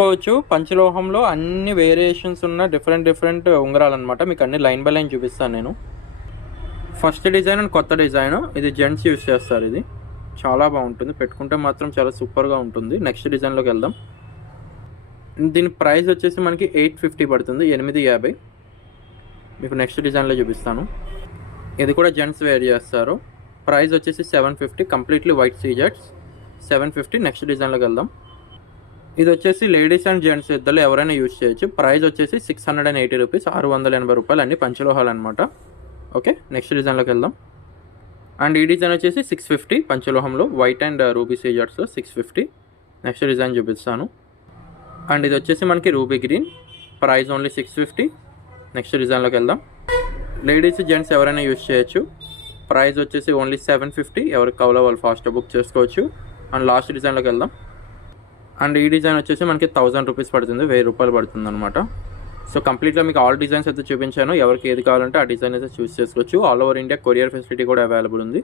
చూసుకోవచ్చు పంచలోహంలో అన్ని వేరియేషన్స్ ఉన్న డిఫరెంట్ ఉంగరాలు అనమాట. మీకు అన్ని లైన్ బై లైన్ చూపిస్తాను నేను. ఫస్ట్ డిజైన్ అండ్ కొత్త డిజైన్, ఇది జెంట్స్ యూస్ చేస్తారు. ఇది చాలా బాగుంటుంది, పెట్టుకుంటే మాత్రం చాలా సూపర్గా ఉంటుంది. నెక్స్ట్ డిజైన్లోకి వెళ్దాం. దీని ప్రైస్ వచ్చేసి మనకి 850 పడుతుంది, 850. మీకు నెక్స్ట్ డిజైన్లో చూపిస్తాను. ఇది కూడా జెంట్స్ వేర్ చేస్తారు. ప్రైస్ వచ్చేసి 750, కంప్లీట్లీ వైట్ సీజెట్స్, 750. నెక్స్ట్ డిజైన్లోకి వెళ్దాం. ఇది వచ్చేసి లేడీస్ అండ్ జెంట్స్ ఇద్దరు ఎవరైనా యూజ్ చేయొచ్చు. ప్రైస్ వచ్చేసి 680 రూపీస్, 680 రూపాయలు. అన్ని పంచలోహాలు అనమాట. ఓకే, నెక్స్ట్ డిజైన్లోకి వెళ్దాం. అండ్ ఈ డిజైన్ వచ్చేసి 650 పంచలోహంలో వైట్ అండ్ రూబీ సీజర్స్, 650. నెక్స్ట్ డిజైన్ చూపిస్తాను. అండ్ ఇది వచ్చేసి మనకి ruby green, price only 650. Next డిజైన్లోకి వెళ్దాం. లేడీస్ జెంట్స్ ఎవరైనా యూజ్ చేయొచ్చు. ప్రైస్ వచ్చేసి ఓన్లీ 750. ఎవరికి కావాలో వాళ్ళు ఫాస్ట్గా బుక్ చేసుకోవచ్చు. అండ్ లాస్ట్ డిజైన్లోకి వెళ్దాం. అండ్ ఈ డిజైన్ వచ్చేసి మనకి 1000 రూపీస్ పడుతుంది, 1000 రూపాయలు పడుతుంది అనమాట. సో కంప్లీట్గా మీకు ఆల్ డిజైన్స్ అయితే చూపించాను. ఎవరికి ఏది కావాలంటే ఆ డిజైన్ అయితే చూస్ చేసుకోవచ్చు. All over India courier facility కూడా అవైలబుల్ ఉంది.